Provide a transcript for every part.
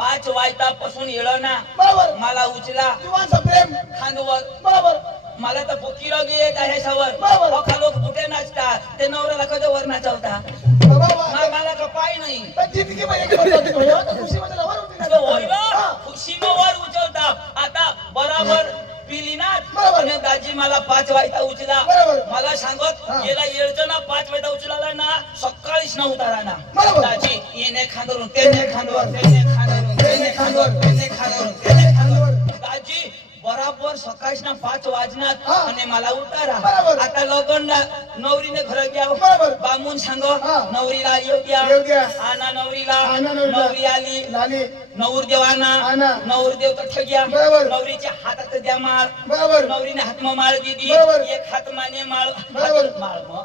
5 वाजतापासून येळना बरोबर मला उचला जीवांचा प्रेम खांदवर बरोबर मला तर पोकी रोग येत आहे सवर बरोबर. अखा लोक कुठे नाचतात ते नवऱ्याला कधी वर नाचवता बाबा मला का पाय नाही पण जिंदगी मध्ये एक होती होती भैया तर खुशीमध्ये लवर होती तो होय ना ना, खुशीनं वर उचलता आता बराबर पिली ना बरोबर. आणि दाजी मला 5 वाजता उचला बरोबर. मला सांगत हा. गेला येळचं ना 5 वाजता उचलाला ना सकाळीच ना उतारा ना बरोबर. दाजी येणे खांदरून तेने खांदवर तेने खांदरून तेने खांदवर तेने खांदवर तेने खांदवर दाजी बराबर सकाळीच ना 5 वाजणार हा. आणि मला उतारा बरोबर. आता लगनला नवरीने घर घ्या बरोबर. बामून सांग हा. नवरीला योग्या येऊ द्या. आना नवरीला आणा नवरीला. नवरी आली लाली नवरदेवांना आणा. नवरदेव तर ठग्या बरोबर. नवरीच्या हातात द्या माळ बरोबर नवरीने हातमा माळ दिली बरोबर. एक हात माने माळ बरोबर. माळ मग.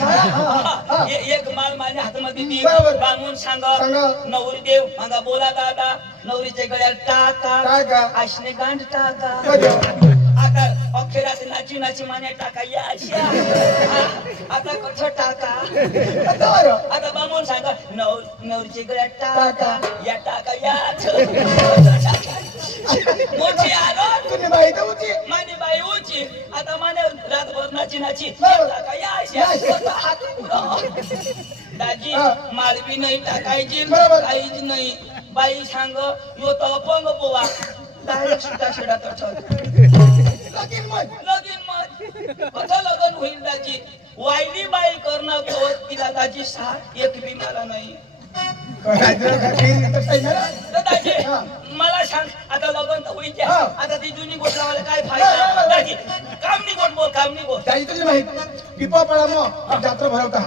हा, हा, हा. एक माळ माने हातमा दिली बरोबर. बामून सांग सांगा. नवरदेव सांगा बोला दादा नवरीच्या गळ्यात टाका टाका. आशने गांड टाका बरोबर. आता अखेरात नाची नाची माने टाका या अशा हा, आता कथ टाका आता बरं. आता बामून सांगा नवरीच्या गळ्यात टाका या टाका या मोठी आलो तुम्ही माहिती होती माझी बाई उची आता माने रातभर नाची नाची बरोबर. टाका या या अशा अशा. हात पुढं. दाजी हा. मालवी नाही टाकायची बरोबर. काहीच नाही बाई सांग यो तो अपंग पोवा डायरेक्ट सुद्धा शेडात लगीन मग लगीन मग कसं लगन होईल दाजी वायली बाई करणं तो तिला दाजी साथ एक बी मला नाही तर दाजी हा. मला सांग आता लगन तर होईल हा. आता ती जुनी गोष्ट लावायला काय बरोबर. फायदा दाजी काम नाही गोट बोल काम नाही बोल त्याची तुझी माहिती पिपा पळा मग जात्रा भरवता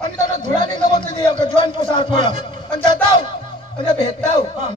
आणि त्याला धुळाने गमत जॉईन पोसा आणि जाताव आणि भेटताव